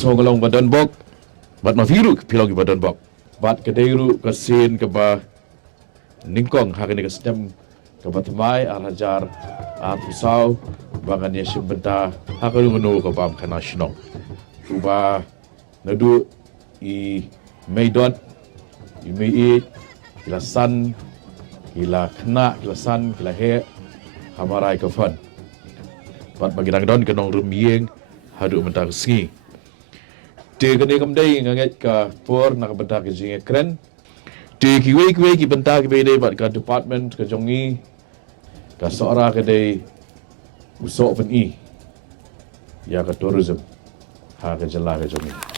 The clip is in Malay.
songalong badan bok, bat maviru pilong badan bok, bat kadeiru kasin kaba ningkong hakini kasdem kaba temai arhajar pusau bangannya shim bynta hakini ngunu kaba bamkhana shnong. Kuba nadu i meidot i meit kila san kila kena kila san kila he hamarai kafan. Bat bagi dangdon kenong rumieng haduh bynta sngew. Di kene kamdei nganget ka por nak bynta ke iakren. Di kawei ki bynta ke bedai bat ka department ke jongi ka Sohra kadei usok pen ya ke tourism ha ke jela ke jongi.